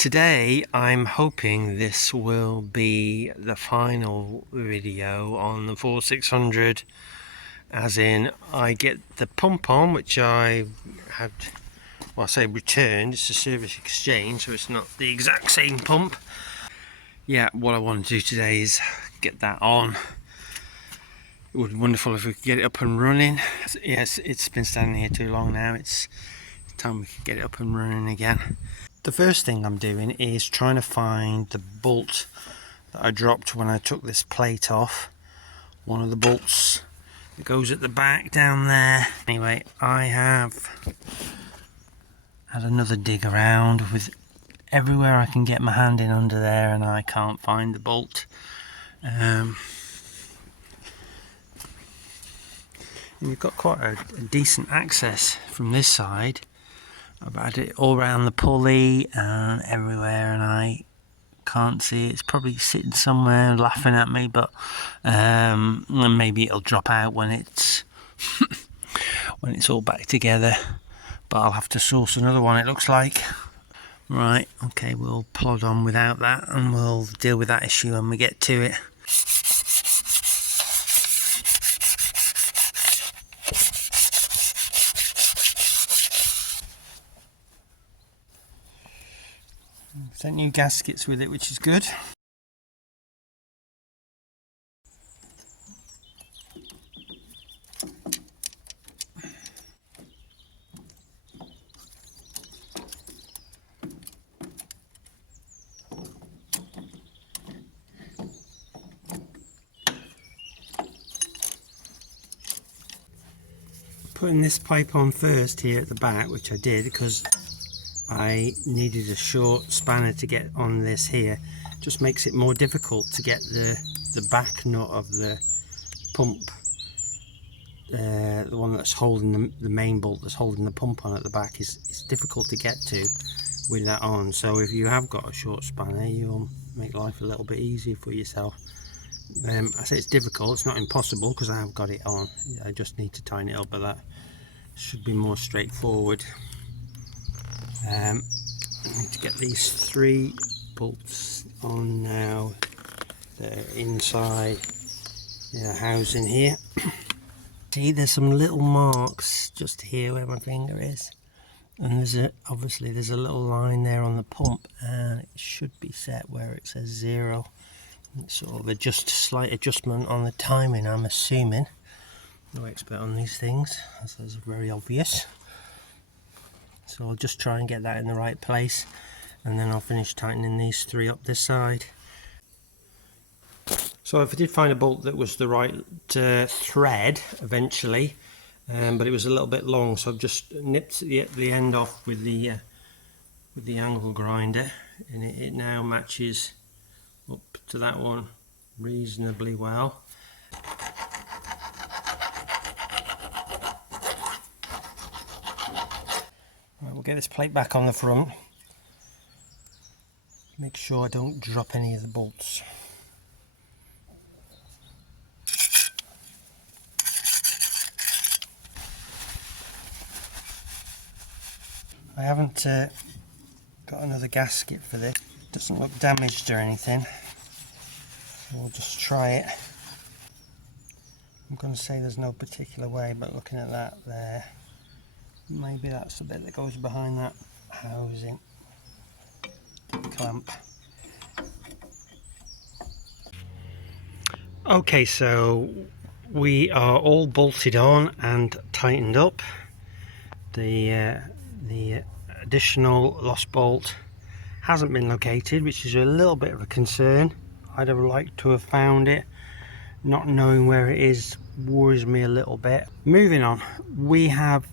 Today I'm hoping this will be the final video on the 4600, as in I get the pump on, which I had, well, I say returned, it's a service exchange, so it's not the exact same pump. Yeah, what I want to do today is get that on. It would be wonderful if we could get it up and running. Yes, it's been standing here too long now. It's time we could get it up and running again. The first thing I'm doing is trying to find the bolt that I dropped when I took this plate off. One of the bolts that goes at the back down there. Anyway, I have had another dig around with everywhere I can get my hand in under there, and I can't find the bolt. And we've got quite a decent access from this side. I've had it all around the pulley and everywhere, and I can't see it. It's probably sitting somewhere laughing at me, but maybe it'll drop out when it's when it's all back together. But I'll have to source another one, it looks like. Right, okay, we'll plod on without that, and we'll deal with that issue when we get to it. Sent new gaskets with it, which is good. Putting this pipe on first here at the back, which I did because I needed a short spanner to get on this here. Just makes it more difficult to get the back nut of the pump, the one that's holding the main bolt that's holding the pump on at the back is difficult to get to with that on. So if you have got a short spanner, you'll make life a little bit easier for yourself. I say it's difficult, it's not impossible because I have got it on. I just need to tighten it up, but that should be more straightforward. I need to get these 3 bolts on now. They're inside the housing here. See, there's some little marks just here where my finger is, and obviously there's a little line there on the pump, and it should be set where it says 0. It's sort of a slight adjustment on the timing, I'm assuming. No expert on these things, as is very obvious. So I'll just try and get that in the right place, and then I'll finish tightening these 3 up this side. So if I did find a bolt that was the right thread eventually, but it was a little bit long, so I've just nipped the end off with the angle grinder, and it now matches up to that one reasonably well. Right, we'll get this plate back on the front. Make sure I don't drop any of the bolts. I haven't got another gasket for this. It doesn't look damaged or anything. So we'll just try it. I'm going to say there's no particular way, but looking at that there, maybe that's the bit that goes behind that housing clamp. Okay, so we are all bolted on and tightened up. The additional lost bolt hasn't been located, which is a little bit of a concern. I'd have liked to have found it. Not knowing where it is worries me a little bit. Moving on, we have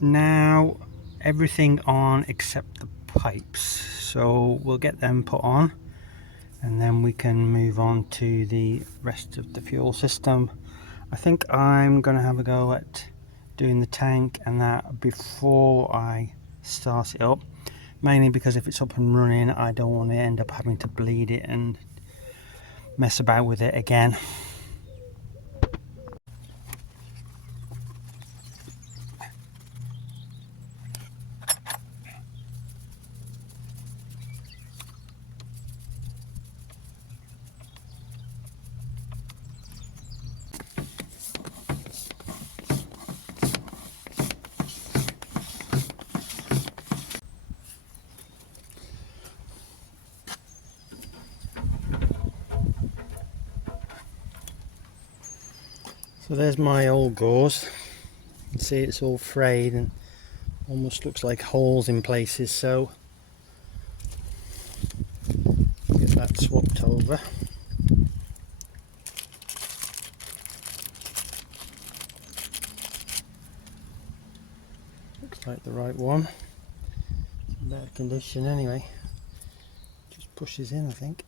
now everything on except the pipes, so we'll get them put on, and then we can move on to the rest of the fuel system. I think I'm going to have a go at doing the tank and that before I start it up, mainly because if it's up and running I don't want to end up having to bleed it and mess about with it again. So there's my old gauze. You can see it's all frayed and almost looks like holes in places, so get that swapped over. Looks like the right one. It's in better condition anyway. Just pushes in, I think.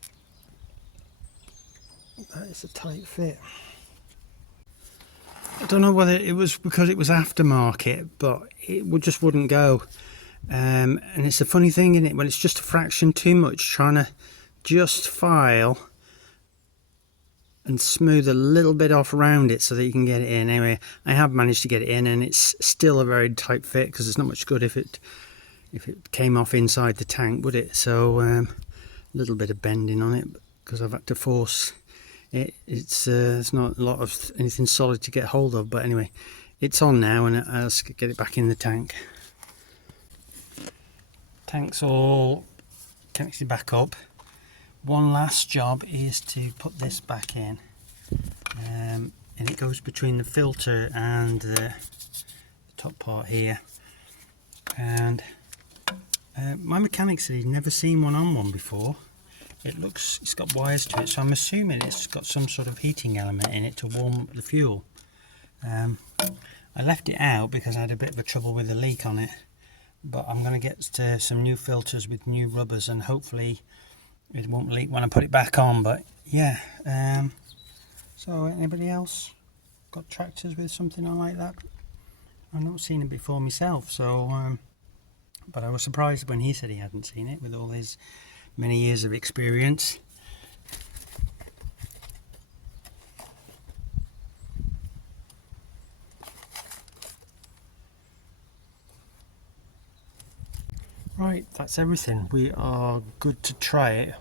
That is a tight fit. I don't know whether it was because it was aftermarket, but it just wouldn't go. And it's a funny thing, isn't it, when it's just a fraction too much, trying to just file and smooth a little bit off around it so that you can get it in. Anyway, I have managed to get it in, and it's still a very tight fit, because it's not much good if it came off inside the tank, would it? So a little bit of bending on it because I've had to force it. It's not a lot of anything solid to get hold of, but anyway, it's on now, and I'll get it back in the tank. Tank's all connected back up. One last job is to put this back in, and it goes between the filter and the top part here. And my mechanic said he'd never seen one before. It's got wires to it, so I'm assuming it's got some sort of heating element in it to warm up the fuel. I left it out because I had a bit of a trouble with the leak on it, but I'm going to get some new filters with new rubbers, and hopefully it won't leak when I put it back on. But yeah, so anybody else got tractors with something on like that? I've not seen it before myself, so but I was surprised when he said he hadn't seen it with all his many years of experience. Right, that's everything. We are good to try it,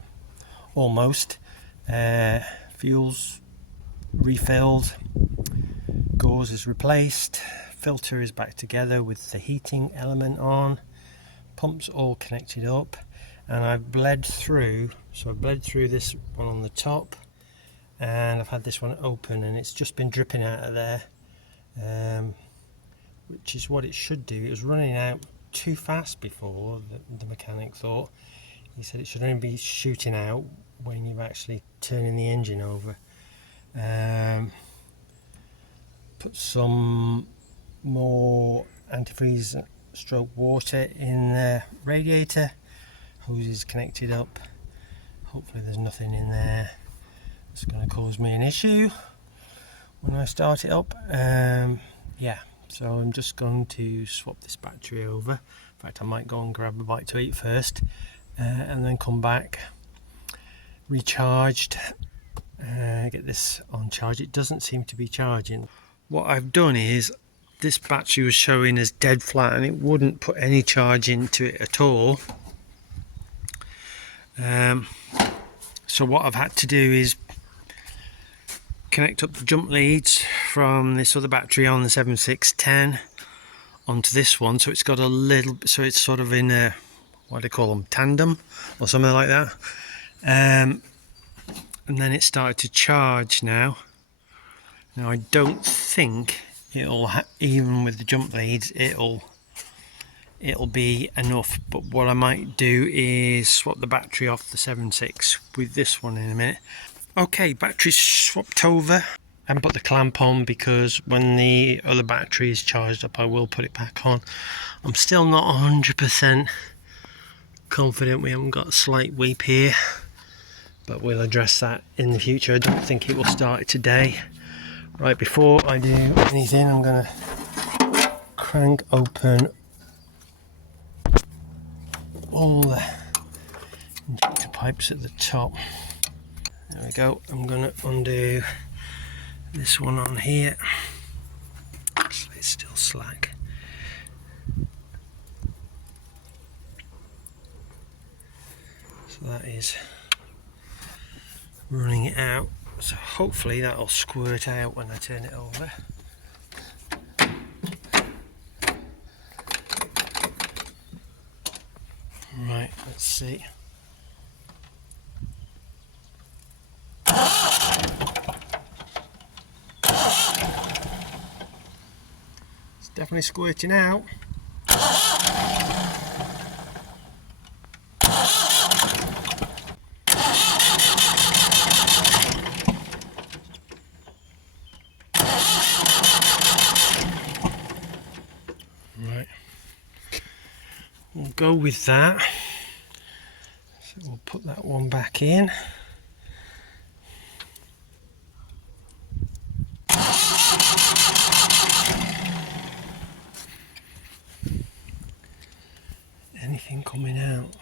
almost. Fuel's refilled, gauze is replaced, filter is back together with the heating element on, pumps all connected up, and I've bled through. So I've bled through this one on the top, and I've had this one open, and it's just been dripping out of there, which is what it should do. It was running out too fast before, the mechanic thought. He said it should only be shooting out when you're actually turning the engine over. Put some more antifreeze stroke water in the radiator. Hose is connected up. Hopefully there's nothing in there that's going to cause me an issue when I start it up. Yeah, so I'm just going to swap this battery over. In fact, I might go and grab a bite to eat first, and then come back recharged, get this on charge. It doesn't seem to be charging. What I've done is, this battery was showing as dead flat, and it wouldn't put any charge into it at all. So what I've had to do is connect up the jump leads from this other battery on the 7610 onto this one, so it's got a little, so it's sort of in a, what do they call them, tandem or something like that. And then it started to charge now. Now I don't think it'll even with the jump leads it'll be enough, but what I might do is swap the battery off the 7.6 with this one in a minute. Okay, battery's swapped over, and put the clamp on, because when the other battery is charged up I will put it back on. I'm still not 100% confident. We haven't got a slight weep here, but we'll address that in the future. I don't think it will start today. Right, before I do anything, I'm going to crank open all the injector pipes at the top. There we go. I'm going to undo this one on here. Actually, it's still slack. So that is running it out. So hopefully that'll squirt out when I turn it over. Right, let's see. definitely squirting out. Right, we'll go with that. So we'll put that one back in. Anything coming out?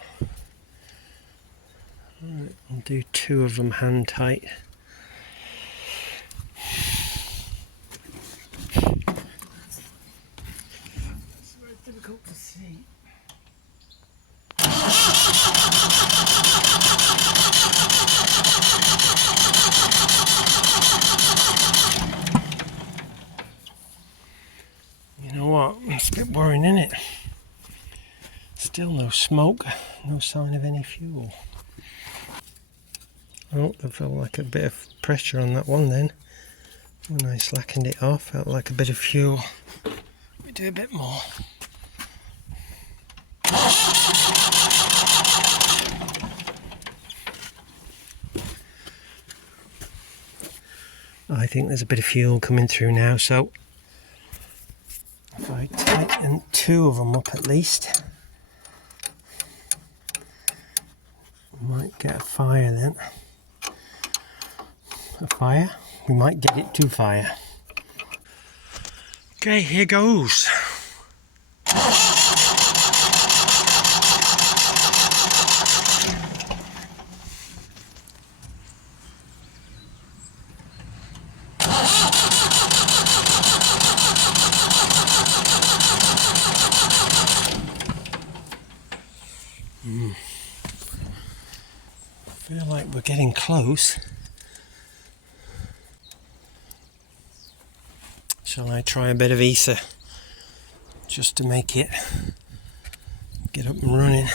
Right, I'll do 2 of them hand tight. It's very difficult to see. You know what? It's a bit worrying, isn't it? Still no smoke, no sign of any fuel. Oh, I felt like a bit of pressure on that one then. When I slackened it off, felt like a bit of fuel. We do a bit more. I think there's a bit of fuel coming through now, so if I tighten 2 of them up at least, we might get a fire then. A fire? We might get it to fire. Okay, here goes. I feel like we're getting close. Shall I try a bit of ether just to make it get up and running?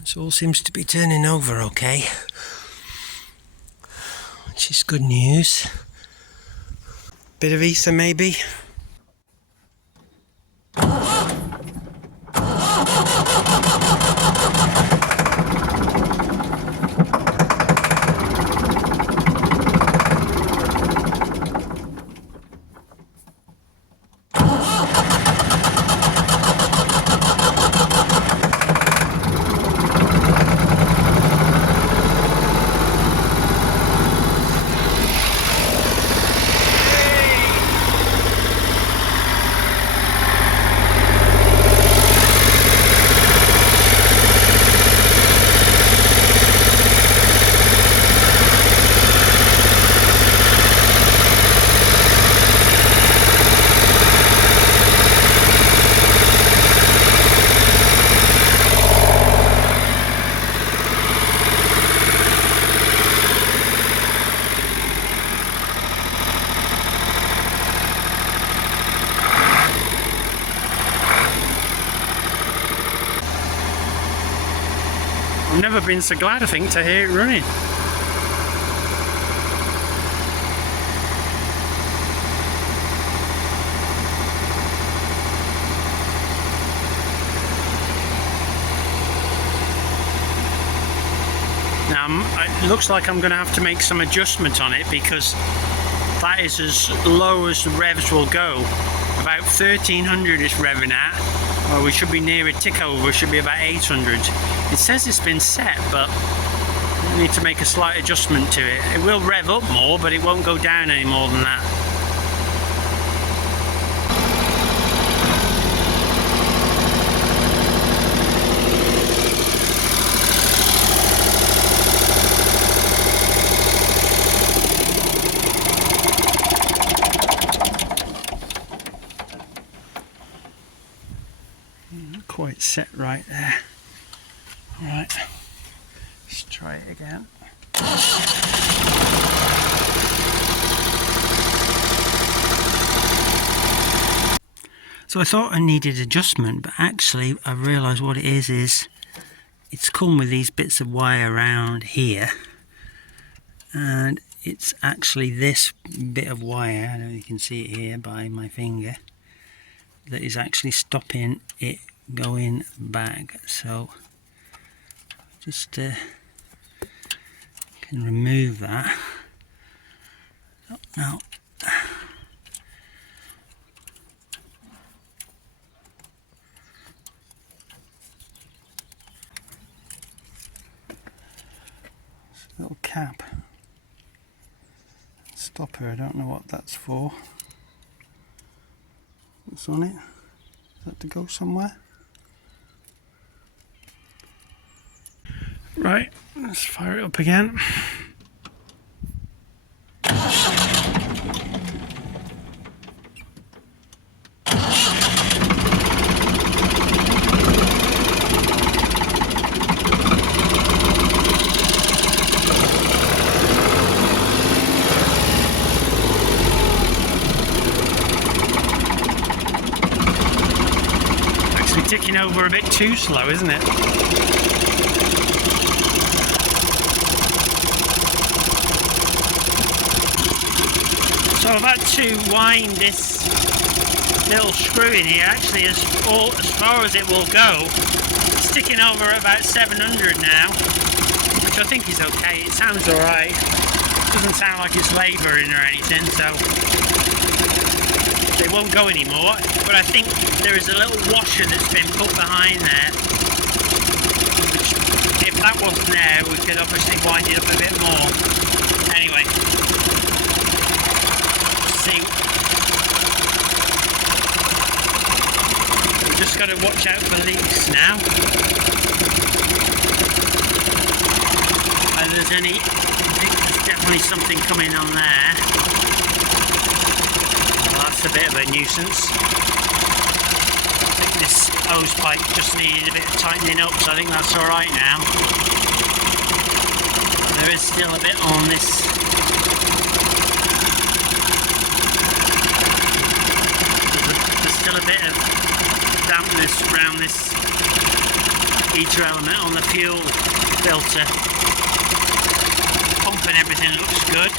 This all seems to be turning over okay, which is good news. Bit of ether maybe. I've never been so glad, I think, to hear it running. Now, it looks like I'm going to have to make some adjustment on it because that is as low as the revs will go. About 1300 it's revving at. Well, we should be near a tick over, it should be about 800. It says it's been set, but we need to make a slight adjustment to it. It will rev up more, but it won't go down any more than that. Not quite set right there. Right, let's try it again. So I thought I needed adjustment, but actually I realised what it is it's come with these bits of wire around here, and it's actually this bit of wire. I don't know if you can see it here by my finger. that is actually stopping it going back. So just can remove that. Now little cap stopper, I don't know what that's for. What's on it? Is that to go somewhere? Right, let's fire it up again. Ticking over a bit too slow, isn't it? So I've had to wind this little screw in here actually as far as it will go. It's ticking over at about 700 now, which I think is okay. It sounds alright. Doesn't sound like it's labouring or anything, so they won't go anymore, but I think there is a little washer that's been put behind there, which if that wasn't there we could obviously wind it up a bit more. Anyway, let's see. We've just got to watch out for leaks now. There's any, I think there's definitely something coming on there. That's a bit of a nuisance. I think this hose pipe just needed a bit of tightening up, so I think that's alright now. There is still a bit on this. There's still a bit of dampness around this heater element on the fuel filter. Pump and everything looks good.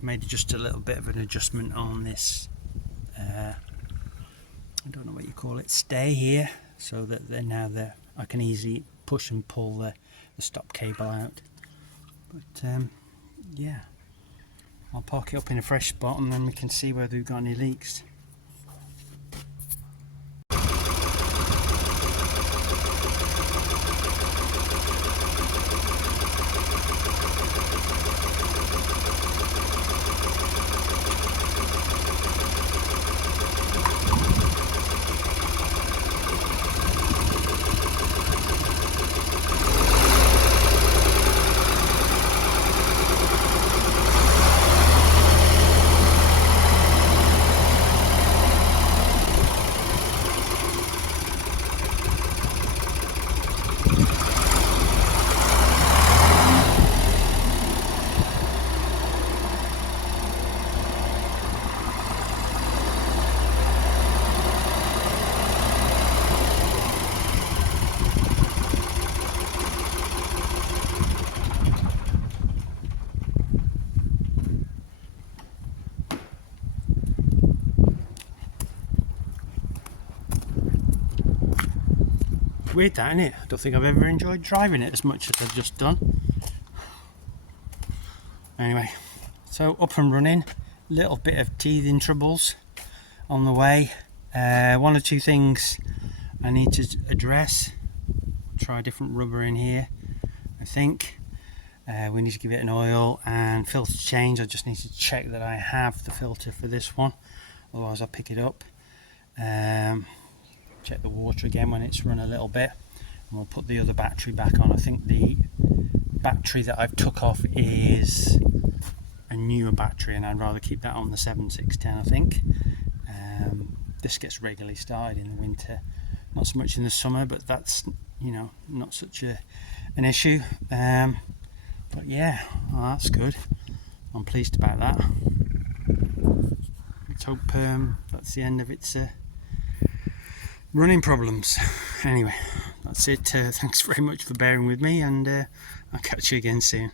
Made just a little bit of an adjustment on this I don't know what you call it, stay here, so that now I can easily push and pull the stop cable out. But yeah, I'll park it up in a fresh spot and then we can see whether we've got any leaks. Weird that, isn't it? I don't think I've ever enjoyed driving it as much as I've just done. Anyway, so up and running. Little bit of teething troubles on the way. One or two things I need to address. Try a different rubber in here, I think. We need to give it an oil and filter change. I just need to check that I have the filter for this one, otherwise I'll pick it up. Check the water again when it's run a little bit, and we'll put the other battery back on. I think the battery that I've took off is a newer battery, and I'd rather keep that on the 7610, I think. This gets regularly started in the winter, not so much in the summer, but that's, you know, not such an issue. But yeah, well, that's good. I'm pleased about that. Let's hope that's the end of its running problems. Anyway, that's it. Thanks very much for bearing with me, and I'll catch you again soon.